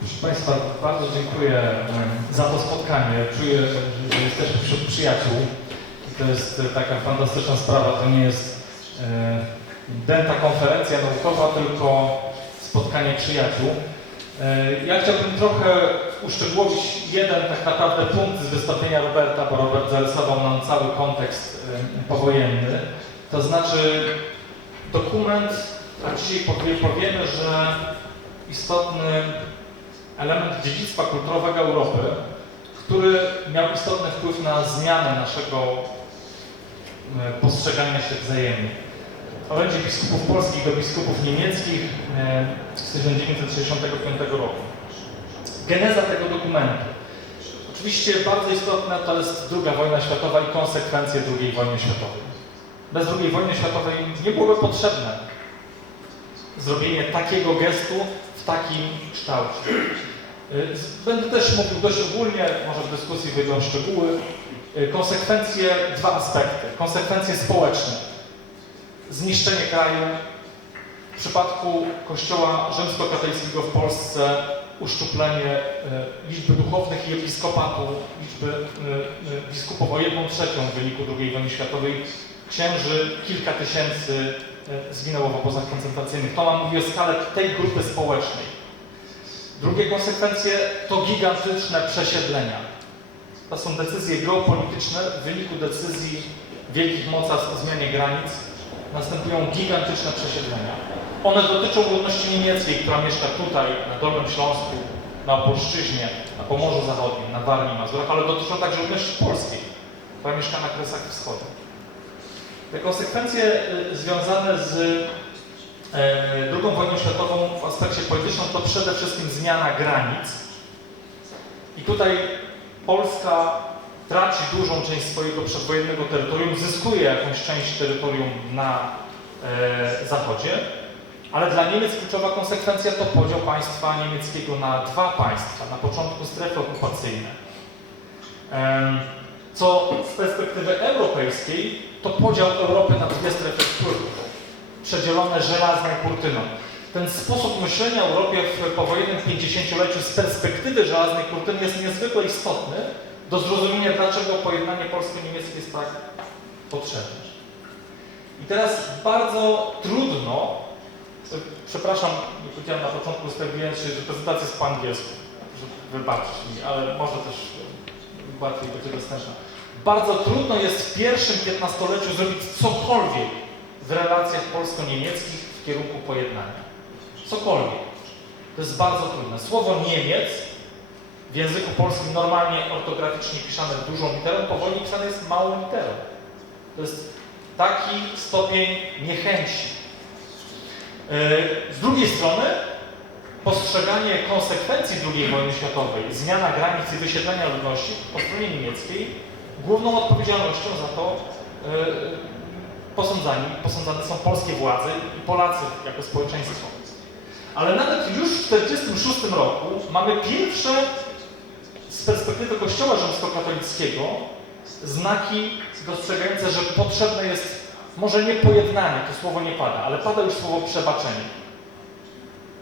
Proszę Państwa, bardzo dziękuję za to spotkanie. Czuję, że jesteśmy wśród przyjaciół. To jest taka fantastyczna sprawa. To nie jest dęta konferencja naukowa, tylko spotkanie przyjaciół. E, Ja chciałbym trochę uszczegółowić jeden tak naprawdę punkt z wystąpienia Roberta, bo Robert zarysował nam cały kontekst powojenny. To znaczy dokument, a dzisiaj powie- powiemy, że istotny element dziedzictwa kulturowego Europy, który miał istotny wpływ na zmianę naszego e, postrzegania się wzajemnie. Orędzie biskupów polskich do biskupów niemieckich e, z 1965 roku. Geneza tego dokumentu. Oczywiście bardzo istotna to jest II wojna światowa i konsekwencje II wojny światowej. Bez II wojny światowej nie byłoby potrzebne zrobienie takiego gestu w takim kształcie. Y, Będę też mówił dość ogólnie, może w dyskusji wyjdą szczegóły. Y, Konsekwencje, dwa aspekty. Konsekwencje społeczne. Zniszczenie kraju. W przypadku Kościoła rzymskokatolickiego w Polsce uszczuplenie y, liczby duchownych i episkopatu, liczby biskupów o jedną trzecią w wyniku II wojny światowej. Księży kilka tysięcy zginęło w obozach koncentracyjnych. To nam mówi o skale tej grupy społecznej. Drugie konsekwencje to gigantyczne przesiedlenia. To są decyzje geopolityczne. W wyniku decyzji wielkich mocarstw o zmianie granic następują gigantyczne przesiedlenia. One dotyczą ludności niemieckiej, która mieszka tutaj, na Dolnym Śląsku, na Opolszczyźnie, na Pomorzu Zachodnim, na Warmii, Mazurach, ale dotyczą także ludności polskiej, która mieszka na Kresach Wschodnich. Te konsekwencje y, związane z e, II wojną światową w aspekcie politycznym to przede wszystkim zmiana granic. I tutaj Polska traci dużą część swojego przedwojennego terytorium, zyskuje jakąś część terytorium na e, zachodzie, ale dla Niemiec kluczowa konsekwencja to podział państwa niemieckiego na dwa państwa, na początku strefy okupacyjne. Co z perspektywy europejskiej to podział Europy na dwie strefy wpływów przedzielone żelazną kurtyną. Ten sposób myślenia o Europie w powojennym 50-leciu z perspektywy żelaznej kurtyny jest niezwykle istotny do zrozumienia, dlaczego pojednanie polsko-niemieckie jest tak potrzebne. I teraz bardzo trudno, przepraszam, nie powiedziałem na początku, się, że prezentacja jest po angielsku, że wybaczyć mi, ale może też łatwiej będzie dostępna. Bardzo trudno jest w pierwszym 15-leciu zrobić cokolwiek w relacjach polsko-niemieckich w kierunku pojednania. Cokolwiek. To jest bardzo trudne. Słowo Niemiec w języku polskim normalnie ortograficznie piszane dużą literą, powoli pisane jest małą literą. To jest taki stopień niechęci. Yy, Z drugiej strony postrzeganie konsekwencji II wojny światowej, zmiana granic i wysiedlenia ludności po stronie niemieckiej, główną odpowiedzialnością za to yy, posądzani, posądzane są polskie władze i Polacy jako społeczeństwo. Ale nawet już w 1946 roku mamy pierwsze z perspektywy Kościoła rzymskokatolickiego znaki dostrzegające, że potrzebne jest może nie pojednanie, to słowo nie pada, ale pada już słowo przebaczenie.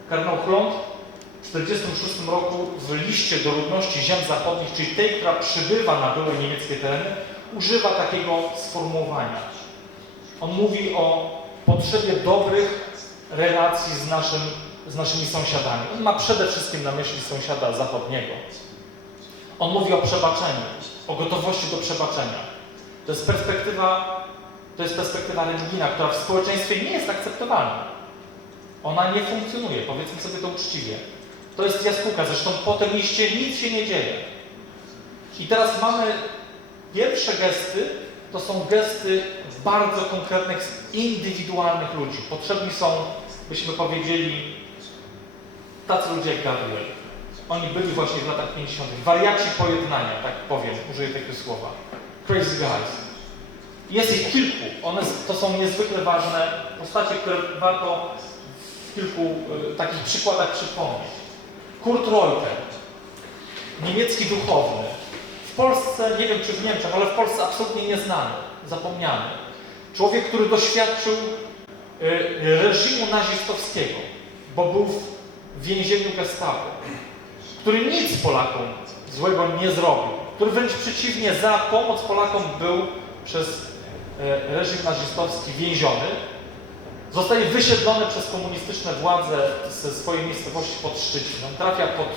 Kardynał Chląd 1946 roku w liście do ludności ziem zachodnich, czyli tej, która przybywa na byłe niemieckie tereny, używa takiego sformułowania. On mówi o potrzebie dobrych relacji z, naszym, z naszymi sąsiadami. On ma przede wszystkim na myśli sąsiada zachodniego. On mówi o przebaczeniu, o gotowości do przebaczenia. To jest perspektywa, to jest perspektywa religijna, która w społeczeństwie nie jest akceptowalna. Ona nie funkcjonuje, powiedzmy sobie to uczciwie. To jest jaskółka, zresztą po tym liście nic się nie dzieje. I teraz mamy pierwsze gesty, to są gesty bardzo konkretnych, indywidualnych ludzi. Potrzebni są, byśmy powiedzieli, tacy ludzie jak Gabriel. Oni byli właśnie w latach 50. Wariaci pojednania, tak powiem, użyję tego słowa. Crazy guys. Jest ich kilku. One to są niezwykle ważne postacie, które warto w kilku y, takich przykładach przypomnieć. Kurt Reuter, niemiecki duchowny. W Polsce, nie wiem czy w Niemczech, ale w Polsce absolutnie nieznany, zapomniany. Człowiek, który doświadczył y, reżimu nazistowskiego. bo był w więzieniu Gestapo, który nic Polakom złego nie zrobił, który wręcz przeciwnie, za pomoc Polakom był przez e, reżim nazistowski więziony, zostaje wysiedlony przez komunistyczne władze ze swojej miejscowości pod Szczecinem, trafia pod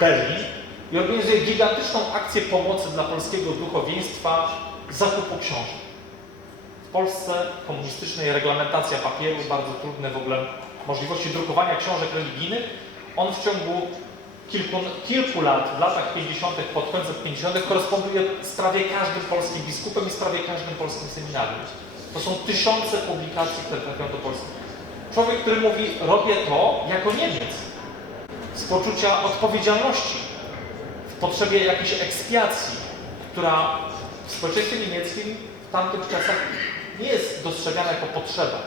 Berlin i organizuje gigantyczną akcję pomocy dla polskiego duchowieństwa zakupu książek. W Polsce komunistycznej reglamentacja papieru, bardzo trudne w ogóle możliwości drukowania książek religijnych. On w ciągu kilku, kilku lat, w latach 50., pod końcem 50., koresponduje z prawie każdym polskim biskupem i z prawie każdym polskim seminarium. To są tysiące publikacji, które trafiają do Polski. Człowiek, który mówi, robię to jako Niemiec, z poczucia odpowiedzialności, w potrzebie jakiejś ekspiacji, która w społeczeństwie niemieckim w tamtych czasach nie jest dostrzegana jako potrzeba.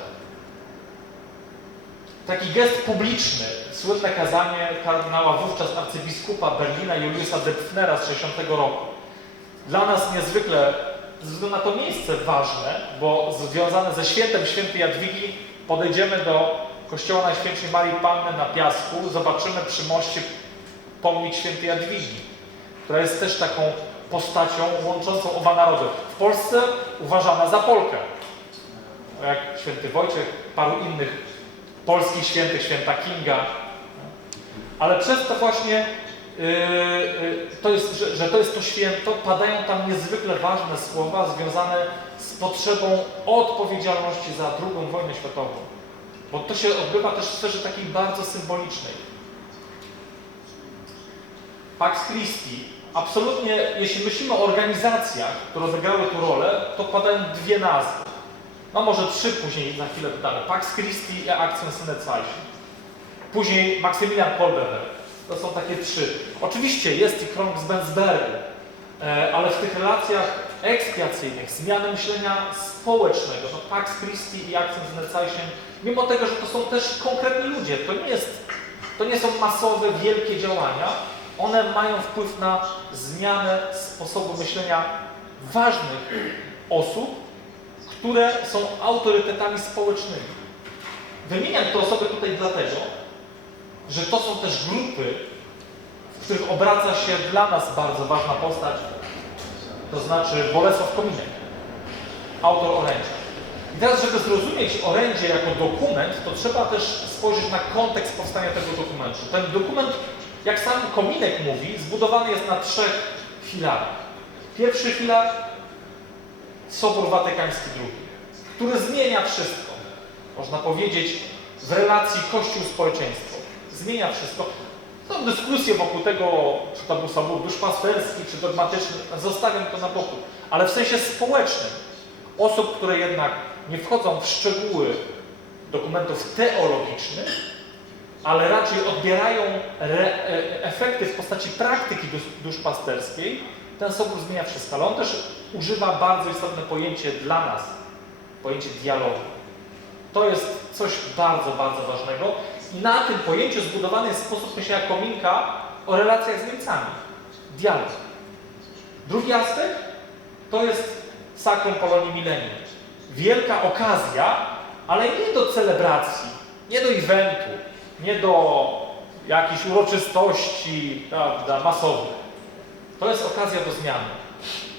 Taki gest publiczny, słynne kazanie kardynała wówczas arcybiskupa Berlina Juliusa Depfnera z 60 roku. Dla nas niezwykle, ze względu na to miejsce ważne, bo związane ze świętem świętej Jadwigi podejdziemy do kościoła Najświętszej Marii Panny na Piasku, zobaczymy przy moście pomnik świętej Jadwigi, która jest też taką postacią łączącą oba narody. W Polsce uważana za Polkę. Jak święty Wojciech, paru innych polskich świętych, święta Kinga. Ale przez to właśnie, to jest, że, że to jest to święto, padają tam niezwykle ważne słowa związane z potrzebą odpowiedzialności za II wojnę światową. Bo to się odbywa też w sferze takiej bardzo symbolicznej. Pax Christi, absolutnie, jeśli myślimy o organizacjach, które odegrały tu rolę, to padają dwie nazwy. No może trzy później za chwilę dodamy. Pax Christi i Akcjon Synezweichen. Później Maksymilian Kolberger. To są takie trzy. Oczywiście jest i Krąg-Bensbergu, e, ale w tych relacjach ekspiacyjnych, zmiany myślenia społecznego, no Pax Christi i Akcjon Synezweichen, mimo tego, że to są też konkretni ludzie, to nie, jest, to nie są masowe, wielkie działania, one mają wpływ na zmianę sposobu myślenia ważnych osób, które są autorytetami społecznymi. Wymieniam te osoby tutaj dlatego, że to są też grupy, w których obraca się dla nas bardzo ważna postać, to znaczy Bolesław Kominek, autor orędzia. I teraz, żeby zrozumieć orędzie jako dokument, to trzeba też spojrzeć na kontekst powstania tego dokumentu. Ten dokument, jak sam Kominek mówi, zbudowany jest na trzech filarach. Pierwszy filar Sobór Watykański II, który zmienia wszystko. Można powiedzieć w relacji Kościół-społeczeństwo. Zmienia wszystko. Są dyskusje wokół tego, czy to był sobór duszpasterski, czy dogmatyczny. Zostawiam to na boku. Ale w sensie społecznym. Osób, które jednak nie wchodzą w szczegóły dokumentów teologicznych, ale raczej odbierają re, e, efekty w postaci praktyki dusz, duszpasterskiej, ten sobór zmienia wszystko. Ale on też używa bardzo istotne pojęcie dla nas, pojęcie dialogu. To jest coś bardzo, bardzo ważnego na tym pojęciu zbudowany jest sposób myślenia Kominka o relacjach z Niemcami. Dialog. Drugi aspekt to jest Sacrum Polonii Millennium. Wielka okazja, ale nie do celebracji, nie do eventu, nie do jakichś uroczystości prawda, masowych. To jest okazja do zmiany.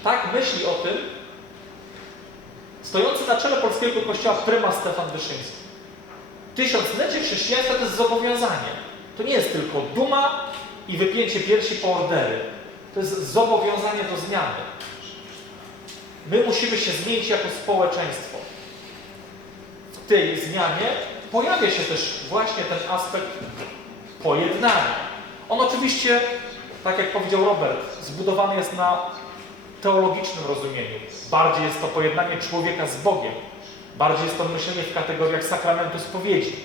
Tak myśli o tym stojący na czele polskiego kościoła prymas Stefan Wyszyński. Tysiąclecie chrześcijaństwa to jest zobowiązanie. To nie jest tylko duma i wypięcie piersi po ordery. To jest zobowiązanie do zmiany. My musimy się zmienić jako społeczeństwo. W tej zmianie pojawia się też właśnie ten aspekt pojednania. On oczywiście, tak jak powiedział Robert, zbudowany jest na teologicznym rozumieniu. Bardziej jest to pojednanie człowieka z Bogiem. Bardziej jest to myślenie w kategoriach sakramentu spowiedzi.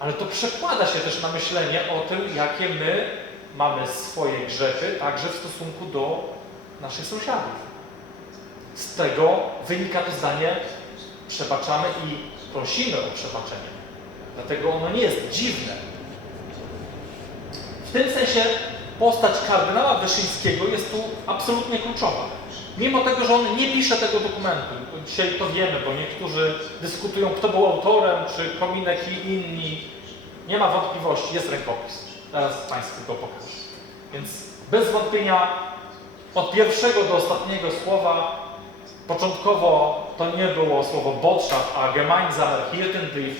Ale to przekłada się też na myślenie o tym, jakie my mamy swoje grzechy, także w stosunku do naszych sąsiadów. Z tego wynika to zdanie przebaczamy i prosimy o przebaczenie. Dlatego ono nie jest dziwne. W tym sensie postać kardynała Wyszyńskiego jest tu absolutnie kluczowa. Mimo tego, że on nie pisze tego dokumentu, dzisiaj to wiemy, bo niektórzy dyskutują, kto był autorem, czy Kominek i inni. Nie ma wątpliwości, jest rękopis. Teraz Państwu go pokażę. Więc bez wątpienia od pierwszego do ostatniego słowa początkowo to nie było słowo Botschaft, a Gemeinsamer Hirtenbrief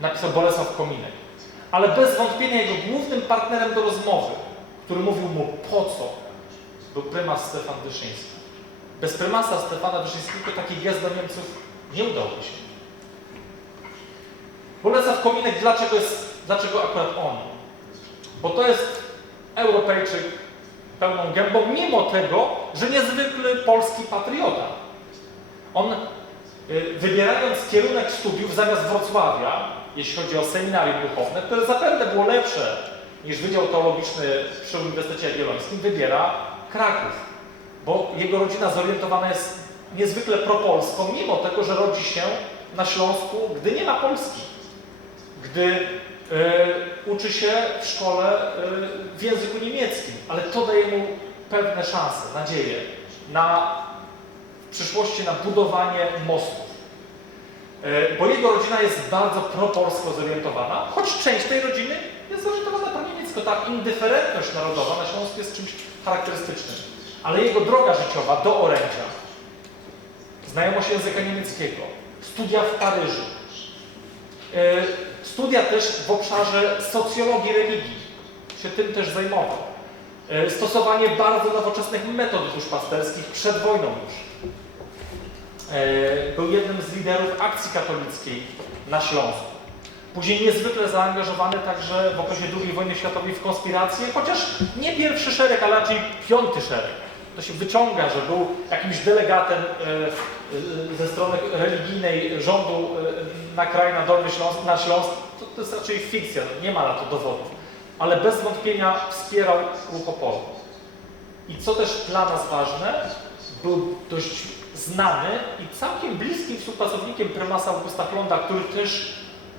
napisał Bolesław Kominek. Ale bez wątpienia jego głównym partnerem do rozmowy, który mówił mu po co, był prymas Stefan Wyszyński. Bez prymasa Stefana Wyszyńskiego taki gest do Niemców nie udałby się. Bolesław Kominek, dlaczego, jest, dlaczego akurat on? Bo to jest Europejczyk pełną gębą, mimo tego, że niezwykły polski patriota. On, y, wybierając kierunek studiów zamiast Wrocławia, jeśli chodzi o seminarium duchowne, które zapewne było lepsze niż Wydział Teologiczny przy Uniwersytecie Jagiellońskim, wybiera Kraków, bo jego rodzina zorientowana jest niezwykle propolską, mimo tego, że rodzi się na Śląsku, gdy nie ma Polski, gdy y, uczy się w szkole y, w języku niemieckim, ale to daje mu pewne szanse, nadzieję na w przyszłości na budowanie mostów. Y, bo jego rodzina jest bardzo propolsko zorientowana, choć część tej rodziny pro-niemiecko. Ta indyferentność narodowa na Śląsku jest czymś charakterystycznym. Ale jego droga życiowa do orędzia, znajomość języka niemieckiego, studia w Paryżu, e, studia też w obszarze socjologii religii, się tym też zajmował. E, Stosowanie bardzo nowoczesnych metod duszpasterskich przed wojną już. E, Był jednym z liderów akcji katolickiej na Śląsku. Później niezwykle zaangażowany także w okresie II wojny światowej w konspirację, chociaż nie pierwszy szereg, ale raczej piąty szereg. To się wyciąga, że był jakimś delegatem e, e, ze strony religijnej rządu e, na kraj, na Dolny Śląsk, na Śląsk. To, to jest raczej fikcja, nie ma na to dowodów. Ale bez wątpienia wspierał ruch oporu. I co też dla nas ważne, był dość znany i całkiem bliskim współpracownikiem prymasa Augusta Klonda, który też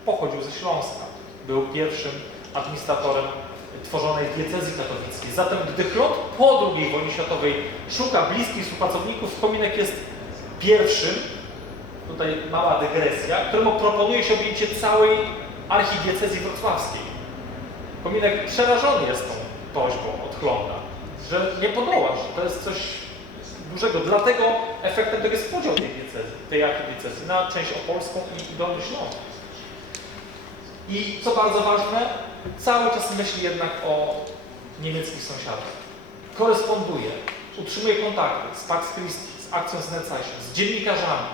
pochodził ze Śląska. Był pierwszym administratorem tworzonej diecezji katowickiej. Zatem gdy Klot po II wojnie światowej szuka bliskich współpracowników, Kominek jest pierwszym, tutaj mała dygresja, któremu proponuje się objęcie całej archidiecezji wrocławskiej. Kominek przerażony jest tą prośbą od Klonda, że nie podoła, że to jest coś dużego. Dlatego efektem tego jest podział tej diecezji, tej archidiecezji na część opolską i Dolny Śląsk. I co bardzo ważne, cały czas myśli jednak o niemieckich sąsiadach. Koresponduje, utrzymuje kontakty z Pax Christi, z Akcją Znecajsia, z dziennikarzami,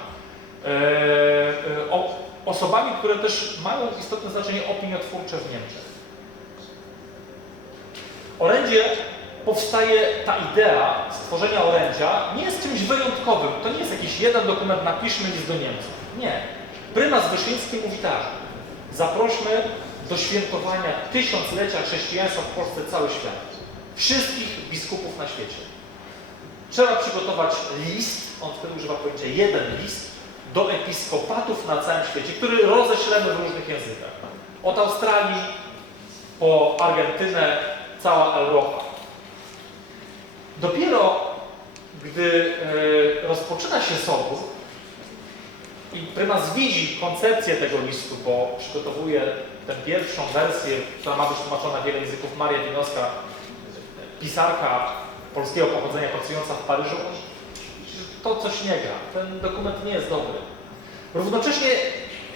e, e, o, osobami, które też mają istotne znaczenie opiniotwórcze w Niemczech. Orędzie powstaje ta idea stworzenia orędzia nie jest czymś wyjątkowym. To nie jest jakiś jeden dokument, napiszmy list do Niemców. Nie. Prymas Wyszyński mówi tak. Zaprośmy do świętowania tysiąclecia chrześcijaństwa w Polsce cały świat. Wszystkich biskupów na świecie. Trzeba przygotować list, on wtedy używa pojęcia jeden list, do episkopatów na całym świecie, który roześlemy w różnych językach. Od Australii po Argentynę, cała Europa. Dopiero gdy e, rozpoczyna się sobór i prymas widzi koncepcję tego listu, bo przygotowuje tę pierwszą wersję, która ma być tłumaczona w wiele języków, Maria Winowska, pisarka polskiego pochodzenia pracująca w Paryżu, to coś nie gra, ten dokument nie jest dobry. Równocześnie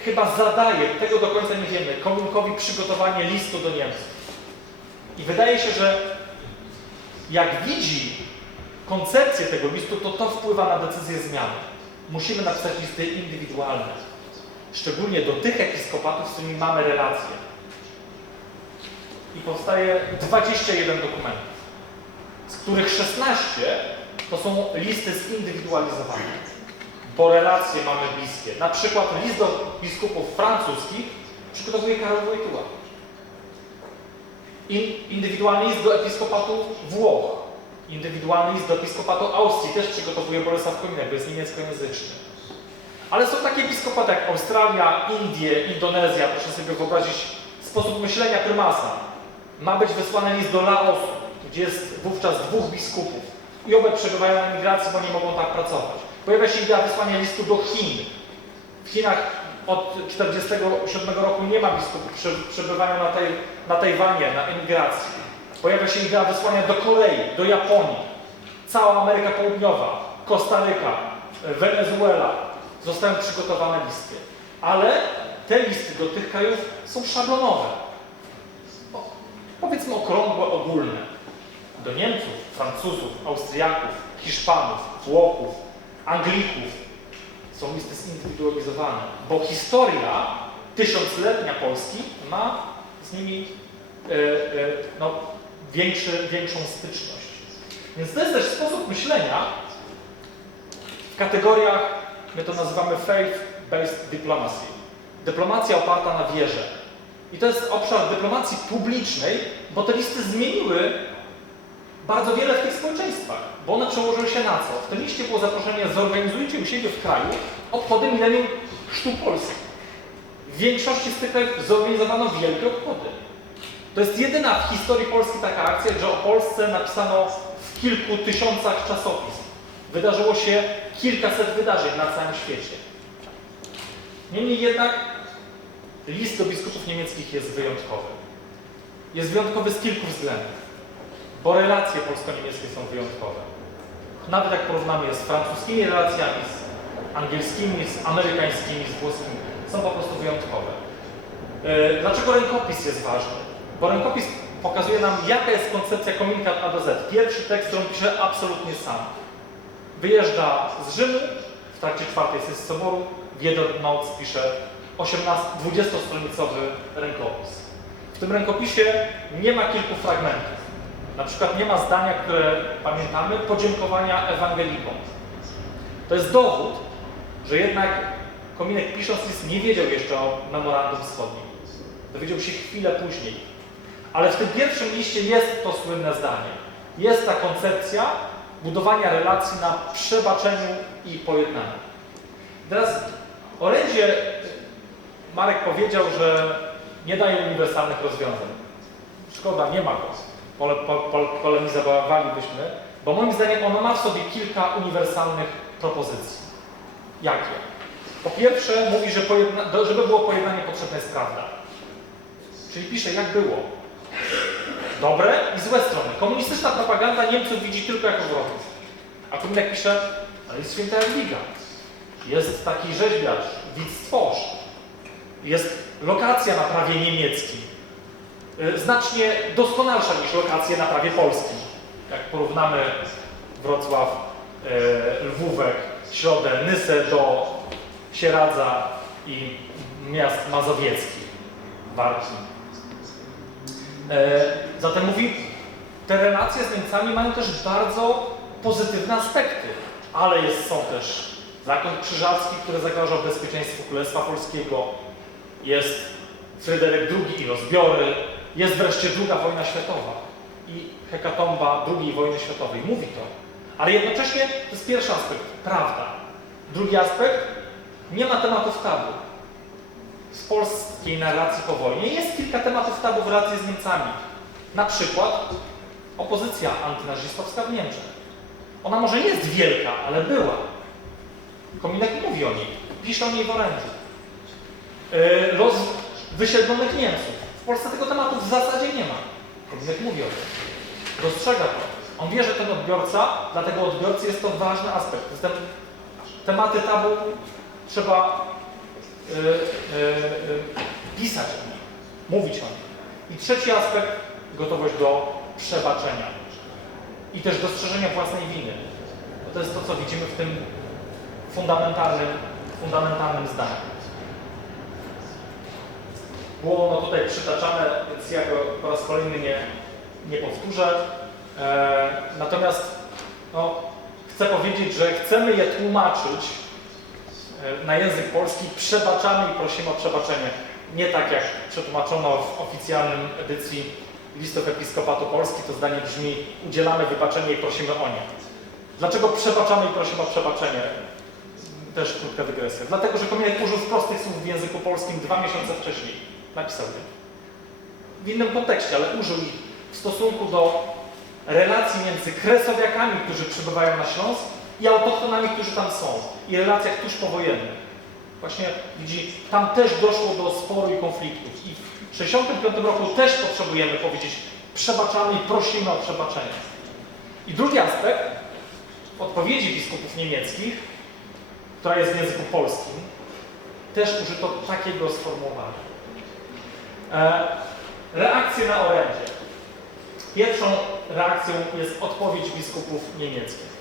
chyba zadaje, tego do końca nie wiemy, Kominkowi przygotowanie listu do Niemców. I wydaje się, że jak widzi koncepcję tego listu, to to wpływa na decyzję zmiany. Musimy napisać listy indywidualne, szczególnie do tych episkopatów, z którymi mamy relacje. I powstaje 21 dokumentów, z których 16 to są listy zindywidualizowane, bo relacje mamy bliskie. Na przykład list do biskupów francuskich przygotowuje Karol Wojtyła. In, indywidualny list do episkopatu Włoch, indywidualny list do episkopatu Austrii też przygotowuje Bolesław Kominek, bo jest niemieckojęzyczny. Ale są takie episkopaty jak Australia, Indie, Indonezja, proszę sobie wyobrazić sposób myślenia prymasa. Ma być wysłany list do Laosu, gdzie jest wówczas dwóch biskupów i obaj przebywają na migracji, bo nie mogą tak pracować. Pojawia się idea wysłania listu do Chin. W Chinach od 1947 roku nie ma biskupów przy, przebywania na, tej, na Tajwanie, na emigracji. Pojawia się idea wysłania do Korei, do Japonii. Cała Ameryka Południowa, Kostaryka, Wenezuela. Zostają przygotowane listy. Ale te listy do tych krajów są szablonowe. O, powiedzmy okrągłe, ogólne. Do Niemców, Francuzów, Austriaków, Hiszpanów, Włochów, Anglików są listy zindywidualizowane, bo historia tysiącletnia Polski ma z nimi e, e, no, większy, większą styczność. Więc to jest też sposób myślenia w kategoriach, my to nazywamy faith-based diplomacy. Dyplomacja oparta na wierze. I to jest obszar dyplomacji publicznej, bo te listy zmieniły bardzo wiele w tych społeczeństwach, bo one przełożyły się na co? W tym liście było zaproszenie zorganizujcie u siebie w kraju obchody milenium chrztu Polski. W większości z tych krajów zorganizowano wielkie obchody. To jest jedyna w historii Polski taka akcja, że o Polsce napisano w kilku tysiącach czasopism. Wydarzyło się kilkaset wydarzeń na całym świecie. Niemniej jednak list do biskupów niemieckich jest wyjątkowy. Jest wyjątkowy z kilku względów bo relacje polsko-niemieckie są wyjątkowe. Nawet jak porównamy je z francuskimi relacjami, z angielskimi, z amerykańskimi, z włoskimi, są po prostu wyjątkowe. Yy, Dlaczego rękopis jest ważny? Bo rękopis pokazuje nam, jaka jest koncepcja komunikat A do Z. Pierwszy tekst, który on pisze absolutnie sam. Wyjeżdża z Rzymu w trakcie czwartej sesji soboru, w jeden noc pisze 18-20-stronicowy rękopis. W tym rękopisie nie ma kilku fragmentów. Na przykład nie ma zdania, które pamiętamy, podziękowania ewangelikom. To jest dowód, że jednak Kominek pisząc list nie wiedział jeszcze o memorandum wschodnim. Dowiedział się chwilę później. Ale w tym pierwszym liście jest to słynne zdanie. Jest ta koncepcja budowania relacji na przebaczeniu i pojednaniu. Teraz orędzie Marek powiedział, że nie daje uniwersalnych rozwiązań. Szkoda, nie ma go pole, po, po, polemizowalibyśmy, bo moim zdaniem ono ma w sobie kilka uniwersalnych propozycji. Jakie? Po pierwsze mówi, że pojedna, żeby było pojednanie potrzebna jest prawda. Czyli pisze jak było. Dobre i złe strony. Komunistyczna propaganda Niemców widzi tylko jako wrogów. A Kominek pisze, ale jest święta Jadwiga. Jest taki rzeźbiarz, widz stworz. Jest lokacja na prawie niemieckim y, znacznie doskonalsza niż lokacje na prawie polskim. Jak porównamy Wrocław, y, Lwówek, Środę, Nysę do Sieradza i miast mazowieckich, Warki. E, Zatem mówi, te relacje z Niemcami mają też bardzo pozytywne aspekty, ale jest, są też zakon krzyżacki, który zagrażał bezpieczeństwu Królestwa Polskiego, jest Fryderyk II i rozbiory, jest wreszcie druga wojna światowa i hekatomba II wojny światowej. Mówi to. Ale jednocześnie to jest pierwszy aspekt, prawda. Drugi aspekt, nie ma tematów tabu. W polskiej narracji po wojnie jest kilka tematów tabu w relacji z Niemcami. Na przykład opozycja antynazistowska w Niemczech. Ona może nie jest wielka, ale była. Kominek mówi o niej, pisze o niej w orędziu. Yy, Los wysiedlonych Niemców. W Polsce tego tematu w zasadzie nie ma. Kominek mówi o tym. Dostrzega to. On wie, że ten odbiorca, dla tego odbiorcy jest to ważny aspekt. Zatem tematy tabu trzeba pisać o nich, mówić o nich. I trzeci aspekt, gotowość do przebaczenia. I też dostrzeżenia własnej winy. Bo to jest to, co widzimy w tym fundamentalnym, fundamentalnym zdaniu. Było ono tutaj przytaczane, więc ja go po raz kolejny nie, nie powtórzę. E, natomiast no, chcę powiedzieć, że chcemy je tłumaczyć e, na język polski, przebaczamy i prosimy o przebaczenie. Nie tak jak przetłumaczono w oficjalnym edycji listów Episkopatu Polski, to zdanie brzmi udzielamy wybaczenia i prosimy o nie. Dlaczego przebaczamy i prosimy o przebaczenie? Też krótka dygresja. Dlatego, że Kominek użył prostych słów w języku polskim dwa miesiące wcześniej. Napisał je. W innym kontekście, ale użył ich w stosunku do relacji między kresowiakami, którzy przybywają na Śląsk i autochtonami, którzy tam są. I relacjach tuż powojennych. Właśnie widzi, tam też doszło do sporu i konfliktów. I w 1965 roku też potrzebujemy powiedzieć, przebaczamy i prosimy o przebaczenie. I drugi aspekt, odpowiedzi biskupów niemieckich, która jest w języku polskim, też użyto takiego sformułowania. E, reakcje na orędzie. Pierwszą reakcją jest odpowiedź biskupów niemieckich.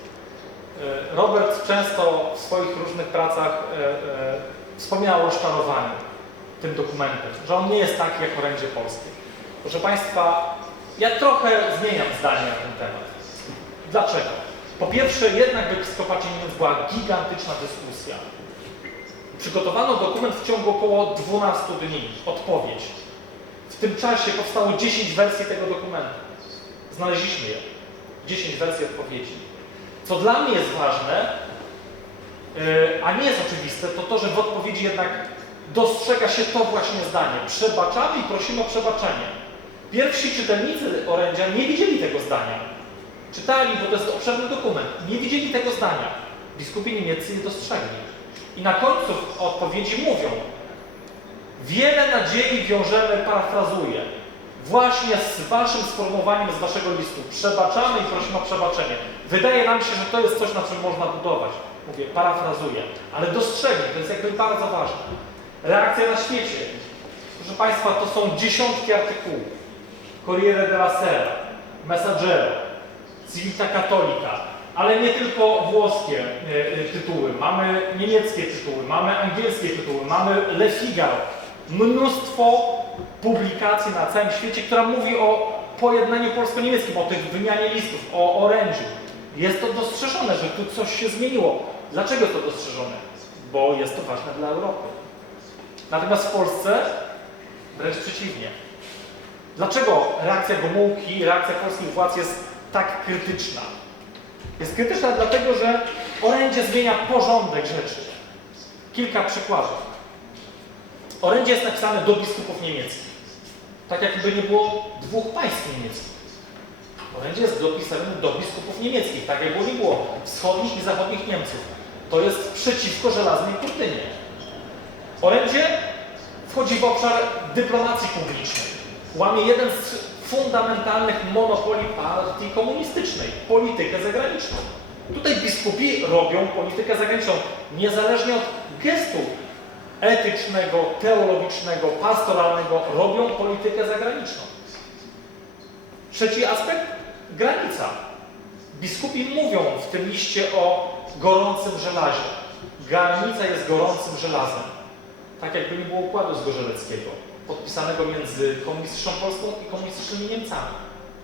E, Robert często w swoich różnych pracach e, e, wspominał o rozczarowaniu tym dokumentem, że on nie jest taki jak orędzie polskie. Proszę Państwa, ja trochę zmieniam zdanie na ten temat. Dlaczego? Po pierwsze, jednak w Episkopacie Niemiec była gigantyczna dyskusja. Przygotowano dokument w ciągu około 12 dni, odpowiedź. W tym czasie powstało 10 wersji tego dokumentu. Znaleźliśmy je. 10 wersji odpowiedzi. Co dla mnie jest ważne, yy, a nie jest oczywiste, to to, że w odpowiedzi jednak dostrzega się to właśnie zdanie. Przebaczamy i prosimy o przebaczenie. Pierwsi czytelnicy orędzia nie widzieli tego zdania. Czytali, bo to jest obszerny dokument. Nie widzieli tego zdania. Biskupi niemieccy nie dostrzegli. I na końcu odpowiedzi mówią, wiele nadziei wiążemy, parafrazuję, właśnie z waszym sformułowaniem z waszego listu. Przebaczamy i prosimy o przebaczenie. Wydaje nam się, że to jest coś, na czym można budować. Mówię, parafrazuję, ale dostrzegli, to jest jakby bardzo ważne. Reakcja na świecie. Proszę Państwa, to są dziesiątki artykułów. Corriere della Sera, Messaggero, Civita Cattolica, ale nie tylko włoskie e, e, tytuły, mamy niemieckie tytuły, mamy angielskie tytuły, mamy Le Figaro, mnóstwo publikacji na całym świecie, która mówi o pojednaniu polsko-niemieckim, o tych wymianie listów, o orędziu. Jest to dostrzeżone, że tu coś się zmieniło. Dlaczego to dostrzeżone? Bo jest to ważne dla Europy. Natomiast w Polsce wręcz przeciwnie. Dlaczego reakcja Gomułki, reakcja polskich władz jest tak krytyczna? Jest krytyczna dlatego, że orędzie zmienia porządek rzeczy. Kilka przykładów. Orędzie jest napisane do biskupów niemieckich. Tak jakby nie było dwóch państw niemieckich. Orędzie jest dopisane do biskupów niemieckich, tak jakby nie było wschodnich i zachodnich Niemców. To jest przeciwko żelaznej kurtynie. Orędzie wchodzi w obszar dyplomacji publicznej. Łamie jeden z fundamentalnych monopoli partii komunistycznej politykę zagraniczną. Tutaj biskupi robią politykę zagraniczną niezależnie od gestu etycznego, teologicznego, pastoralnego, robią politykę zagraniczną. Trzeci aspekt granica. Biskupi mówią w tym liście o gorącym żelazie. Granica jest gorącym żelazem. Tak jakby nie było układu zgorzeleckiego, podpisanego między komunistyczną Polską i komunistycznymi Niemcami.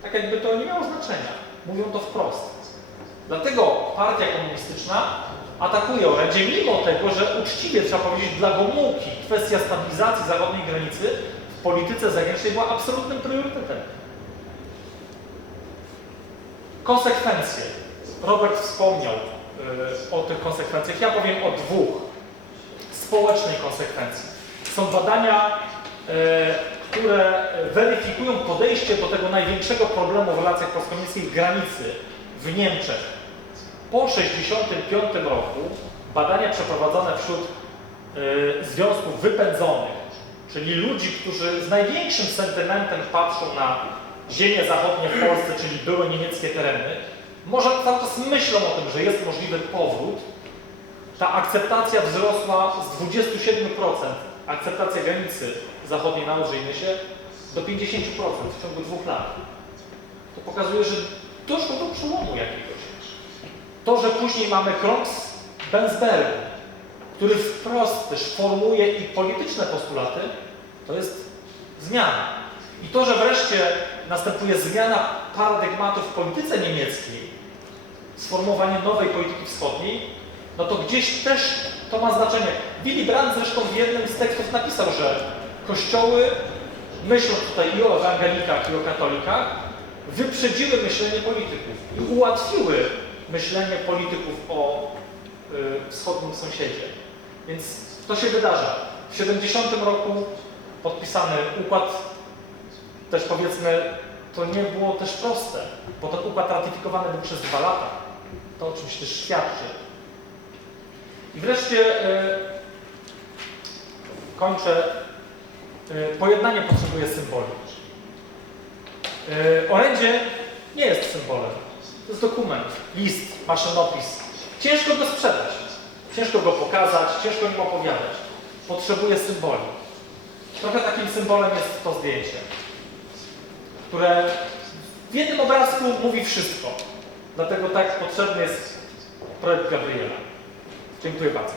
Tak jakby to nie miało znaczenia. Mówią to wprost. Dlatego partia komunistyczna atakuje orędzie, mimo tego, że uczciwie trzeba powiedzieć, dla Gomułki kwestia stabilizacji zachodniej granicy w polityce zagranicznej była absolutnym priorytetem. Konsekwencje. Robert wspomniał y, o tych konsekwencjach. Ja powiem o dwóch. Społecznej konsekwencji. Są badania, y, które weryfikują podejście do tego największego problemu w relacjach polsko-niemieckich granicy w Niemczech. Po 1965 roku badania przeprowadzone wśród y, związków wypędzonych, czyli ludzi, którzy z największym sentymentem patrzą na ziemie zachodnie w Polsce, czyli były niemieckie tereny, może cały czas myślą o tym, że jest możliwy powrót, ta akceptacja wzrosła z 27%, akceptacja granicy zachodniej na Odrzyjnysie, do 50% w ciągu dwóch lat. To pokazuje, że doszło do przełomu jakiegoś. To, że później mamy krąg z Bensbergu, który wprost też formułuje i polityczne postulaty, to jest zmiana. I to, że wreszcie następuje zmiana paradygmatu w polityce niemieckiej, sformułowanie nowej polityki wschodniej, no to gdzieś też to ma znaczenie. Willy Brandt zresztą w jednym z tekstów napisał, że kościoły, myśląc tutaj i o ewangelikach, i o katolikach, wyprzedziły myślenie polityków i ułatwiły myślenie polityków o y, wschodnim sąsiedzie. Więc to się wydarza. W 70 roku podpisany układ, też powiedzmy, to nie było też proste, bo ten układ ratyfikowany był przez dwa lata. To o czymś też świadczy. I wreszcie y, kończę. Y, Pojednanie potrzebuje symboli. Orędzie nie jest symbolem. To jest dokument, list, maszynopis. Ciężko go sprzedać, ciężko go pokazać, ciężko nim opowiadać. Potrzebuje symboli. Trochę takim symbolem jest to zdjęcie, które w jednym obrazku mówi wszystko. Dlatego tak potrzebny jest projekt Gabriela. Dziękuję bardzo.